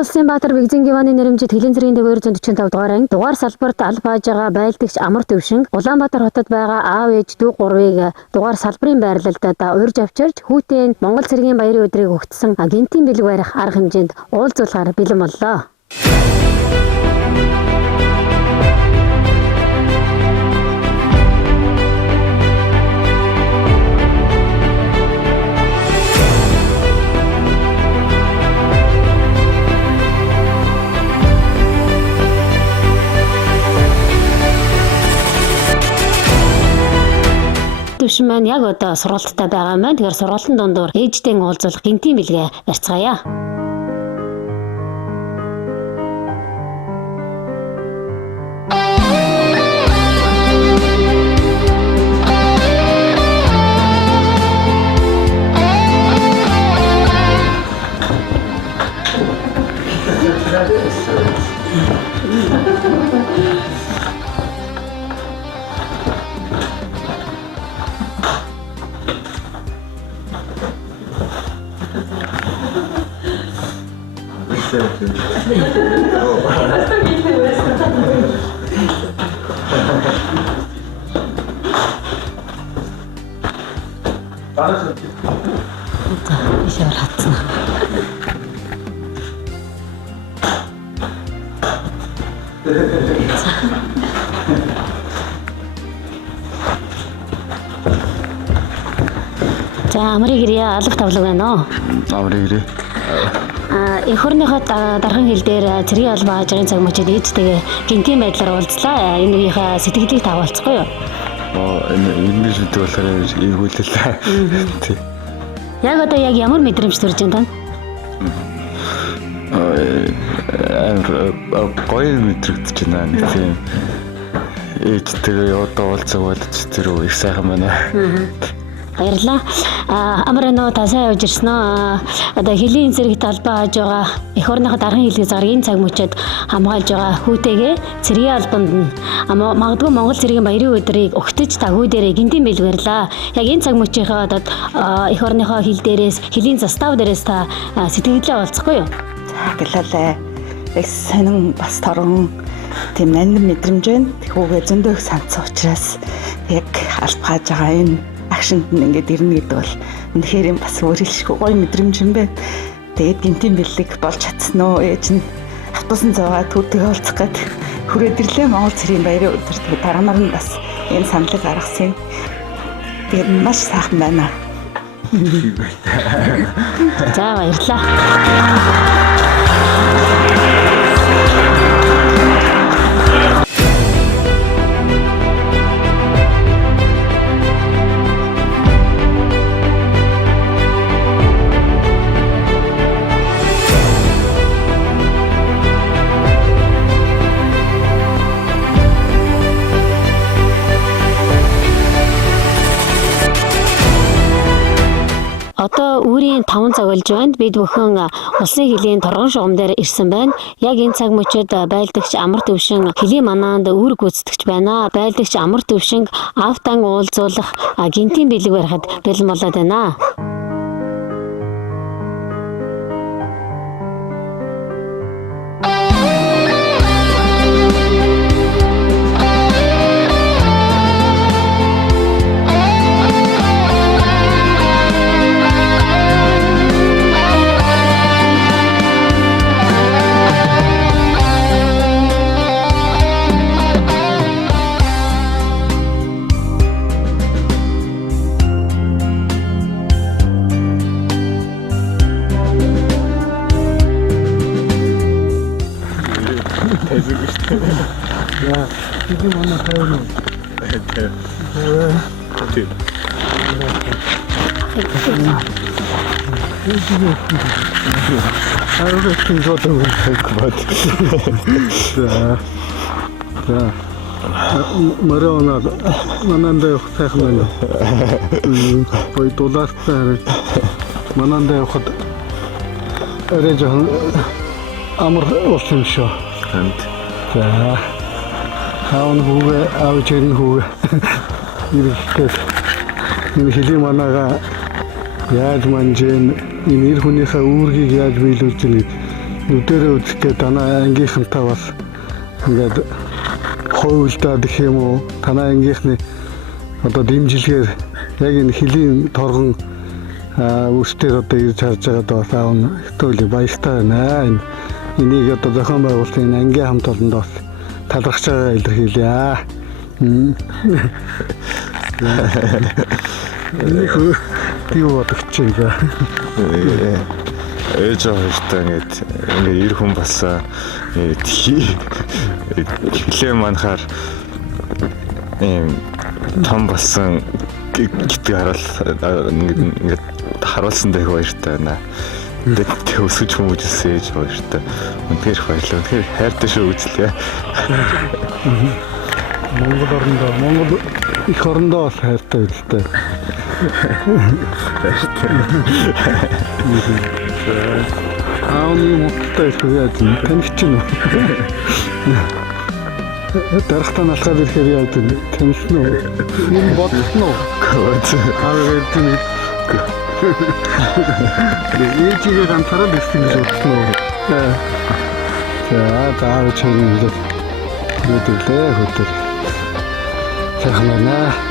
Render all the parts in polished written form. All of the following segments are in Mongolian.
Улсын Баатар Бэгзэн Гиваны нэрэмжит Хилийн цэргийн дэг 245 дугаар анги дугаар салбарт аль байж байгаа байлдагч Амар Төвшин Улаанбаатар хотод байгаа аав ээж дүү гурвыг дугаар салбарын байрлалд урьж авчирч хүүтэн Монгол цэргийн баярын өдрийг өгтсөн гинтийн бэлэг барих арга хэмжээнд уулзуулахаар бэлэн боллоо. Төвшин маань яг одоо сургалттай байгаа юм байна. Тэгэхээр сургалтын дундуур ээжтэй уулзуулах гинтийн бэлгээ барьцгаая. Ишээр хатсан. За амрыг ирээ алга тавлаг байна уу? Амрыг ирээ. Эх орныхоо дархан хил дээр цэргийн албан хажрын цаг мөчид ээжтэйгээ гинтийн байдлаар уулзлаа. Энэ үеийнхээ сэтгэлийг тавуулцгаа юу? Ингэж үгүй болохоор эргүүллээ. Тий. Яг одоо яг ямар мэдрэмж төрж байна тань? Гоё мэдрэгдэж байна. Нэг тийм ээжтэйгээ одоо уулзах болж тэр их сайхан байна. Баярлалаа. Амар нөө та сайн явж ирсэн үү? Одоо Хилийн цэрэг талбай хааж байгаа эх орныхоо дархан хилгээ заргийн цаг мөчид хамгаалж байгаа хүүтэйгээ цэргийн албанд нь магадгүй Монгол цэргийн баярын өдрийг өгтөж та хүү дээрээ гинтийн бэлэг барьлаа. Яг энэ цаг мөчийнхөө одоо эх орныхоо хил дээрээс Хилийн застав дээрээс та сэтгэлдээ уулзахгүй юу? За гэлээ. Их сонин бас торон тийм нандин мэдрэмж байна. Хүүгээ зөндөө их санацсан учраас яг албааж байгаа энэ акшнд ингээд ирнэ гэдэг бол үнэхээр бас өөрчлөшгүй гоё мэдрэмж юм байна. Тэгээд гинтийн бэлэг болж чадсан уу? Ээж нь автобусан зовоод түүтэйгээ уулзах гээд хүрээд ирлээ. Монгол цэргийн баярын өдөр тэгээд дараамаар нь бас энэ саналыг гаргасан. Тэгээд маш сайхан байна. За баярлалаа. Одоо үүрийн 5 цаг болж байна. Бид бүхэн улсын хилийн торгон шугам дээр ирсэн байна. Яг энэ цаг мөчид байлдагч Амар Төвшин Хилийн манаанд үүрэг гүйцэтгэж байна. Байлдагч Амар Төвшин автан уулзуулах гинтийн бэлэг барихад бэлэн болоод байна. Хилийн манай тайван уу? Тий. Аргачин жодоо бод. За. Марона мананда явах байна. Ой дулаартай мананда явахад арай жоохон амар болсон шүү. За. Хаан хүүгээ аавчгийн хүүгээ ирэхэд энэ Хилийн манага яаж манжин энэ ир хүнийхээ үүргийг яаж биелүүлж нэг нүдэрээ үзэх гээд танаа ангийнхантаа бас ингээд хойулдаад гэх юм уу танаа ангийнхны одоо дэмжлэгээр яг энэ хөлийн торгон үстээр одоо ирж харж байгаад бас аав нь хэвтүүлээ баяртай байна. Энийг одоо зохион байгуулалтын ангийн хамт олонд бас талархаж байгаа илэрхийлье. Энийг юу бодогч юм бэ? Ээж аваастай ингээд ир хүн болсон хилээ манахаар том болсон гэдэг ингээд харуулсан дэх баяртай байна. Тэг өсөж хүмүүжсэн ээж баяртай. Үнэхээр их баярлалаа. Үнэхээр хайртай шүү үзлээ. Монгол их орондоо бас хайртай үзлээ. Аавны муттай яаж таньч чинь дарахтаа налхаад ирэхээр яаж таньсан уу? Юм бодсон уу? Ээжигээ ганцаараа бэлтгэн гэж бодсон уу? Заавал чирэн хэлээд хөдөлөө хөдөл. Сайхан байна.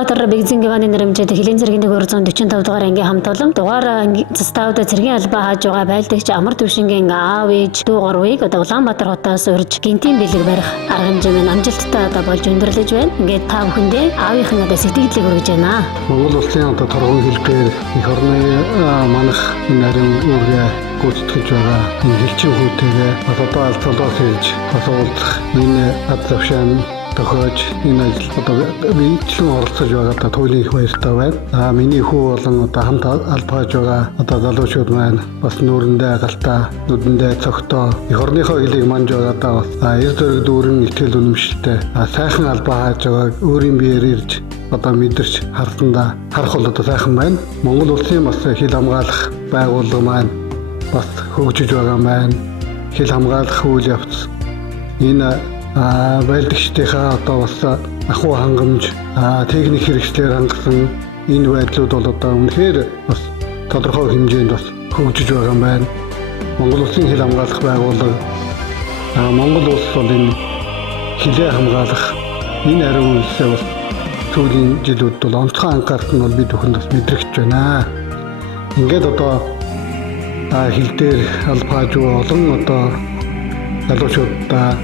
Улаанбаатар Бэгзэн гаваны нэрмжээд Хөлийн цэргийн дээгүүр 145 дугаар ангийн хамт олон дугаар заставд цэргийн албаа хааж байгаа байлдагч Амар Түвшингийн аав ээж дүү гурвыг одоо Улаанбаатар хотоос урьж гинтийн бэлэг барих арга хэмжээ нь амжилттай одоо болж өндөрлөж байна. Ингээд та бүхэндээ аавынхаа одоо сэтгэлдлийг хүргэж байна. Монгол улсын одоо торгон хэлбэр их орны манах нарийн үргээ гүйцэтгэж байгаа энэ хэлчин хүүтэйгээ одоо алцолоос ирж бас уулзах энэ ад завшаан тохиож энэ ажил одоо биечлэн оролцож байгаа туйлын их баяртай байна. Миний хүү болон одоо хамт албааж байгаа одоо залуучууд маань бас нүүрэндээ галтаа нүдэндээ цогтоо их орныхоо хэлийг манж байгаадаа бас эрд зэрэг дүүрэн итгэл үнэмшилтэй сайхан албаа хааж байгааг өөрийн биеэр ирж одоо мэдэрч харсандаа харах бол одоо сайхан байна. Монгол улсын бас хил хамгаалах байгууллага маань бас хөгжиж байгаа маань хил хамгаалах үйл явц энэ байлдагчдынхаа одоо бас ахуй хангамж техник хэрэгслээр хангасан энэ байдлууд бол одоо үнэхээр бас тодорхой хэмжээнд бас хөгжиж байгаа юм байна. Монгол улсын хил хамгаалах байгууллага Монгол улс бол энэ хилээ хамгаалах энэ ариун үйлсээ бас сүүлийн жилүүд бол онцгой анхаарал нь бол бид бүхэнд бас мэдрэгдэж байна. Ингээд одоо хил дээр албааж олон одоо залуучуудаа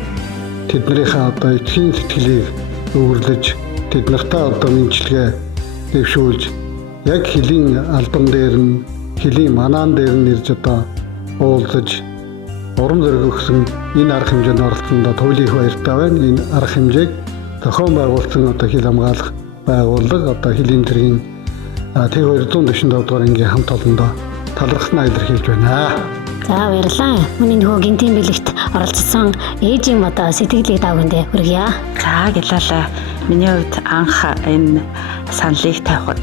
тэднийхээ одоо эцгийн сэтгэлийг өвөрлөж тэд нартаа одоо мэдлэгээ дэвшүүлж яг хөлийн албан дээр нь хөлийн манаан дээр нь ирж одоо уулзаж урам зориг өгсөн энэ арга хэмжээнд оролцсондоо туйлын их баяртай байна. Энэ арга хэмжээг зохион байгуулсан одоо хил хамгаалах байгууллага одоо хөлийн зэргийн тэг 245 дугаар ангийн хамт олондоо талархснаа илэрхийлж байна. За баярлалаа. Миний нөгөө гинтийн бэлэгт оролцсон ээжийн одоо сэтгэлийг давгандээ хүргье. За гэлээ. Миний хувьд анх энэ саналыг тавихад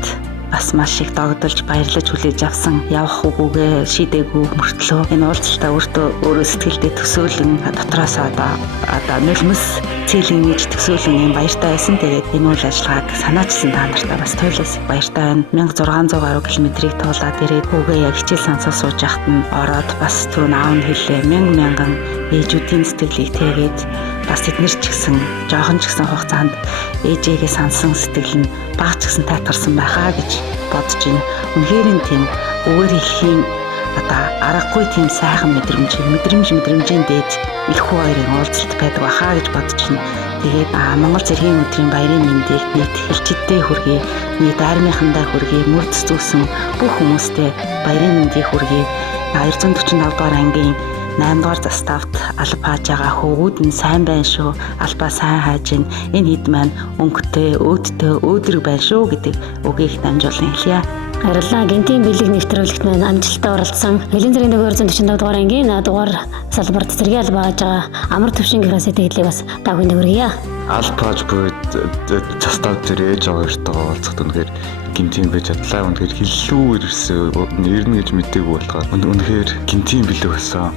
бас маш их догдолж баярлаж хүлээж авсан явах үгүйгээ шийдээгүй мөртлөө энэ уулзалтаа өөрөө сэтгэлдээ төсөөлөн дотроос одоо нөлмөс цэлийн нэж төсөөлөн юм баяртай байсан. Тэгээд энэ үйл ажиллагааг санаачилсан та нартаа бас туйлаас баяртай байна. 1600 гаруй километрийг туулаад ирээд үгээ яг хичээл сансаа сууж яхад нь ороод бас түрүүн аав нь хэллээ мянган ээжүүдийн сэтгэлийг тэгээд бас тэднэр ч гэсэн жоохон ч гэсэн хугацаанд ээжээгээ сансан сэтгэл нь баг ч гэсэн тайтгарсан байхаа гэж бодож байна. Үнэхээр нь тийм өөр ихийн одоо аргагүй тийм сайхан мэдрэмжийн дээд их хүү хоёрын уулзалт байдаг байхаа гэж бодож байна. Тэгээд Монгол Цэргийн өдрийн баярын мэндийг нийт хэлчихдээ хүргэе. Нийт армийнхандаа хүргэе. Мөрд зүүсэн бүх хүмүүстээ баярын мэндийг хүргэе. 245 дугаар ангийн 8 дугаар заставт алба хааж байгаа хөвгүүд нь сайн байна шүү. Албаа сайн хааж гин. Энэ хэд маань өнгөтэй, өөдтэй, өөдрөг байна шүү гэдэг үгийг дамжуулан хэлье. Баярлалаа. Гинтийн бэлэг нэвтрүүлэгт маань амжилттай оролцсон. Хөлийн зэргийн 245 дугаар ангийн дугаар салбарт зэргийн албаа хааж байгаа амар төвшингийнхаа сэтгэлийг бас давганд хүргье. Албааж буюу застав дээр ээж аваартайгаа уулзахад үнэхээр гинтийн байж чадлаа. Үнэхээр хиллүү ирнэ гэж мэдээгүй болохоор үнэхээр гинтийн бэлэг болсон.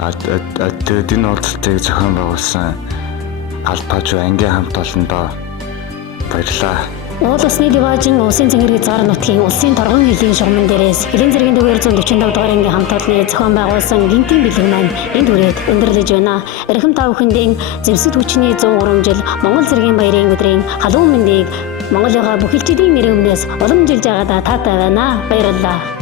Тэгээд энэ уулзалтыг зохион байгуулсан албааж ангийн хамт олондоо баярлалаа. Уул усны диважин улсын цэнгэрийн зар нутгийн улсын торгон хөлийн шугамн дээрээс Хөлийн зэргийн 245 дугаар ангийн хамт олонны зохион байгуулсан гинтийн бэлэг маань энд хүрээд өндөрлөж байна. Эрхэм та бүхэндээ зэвсэг хүчний 103 жил Монгол Цэргийн баярын өдрийн халуун мэндийг Монголынхаа бүх элчидийн нэрийн өмнөөс уламжилж байгаадаа таатай байна. Баярлалаа.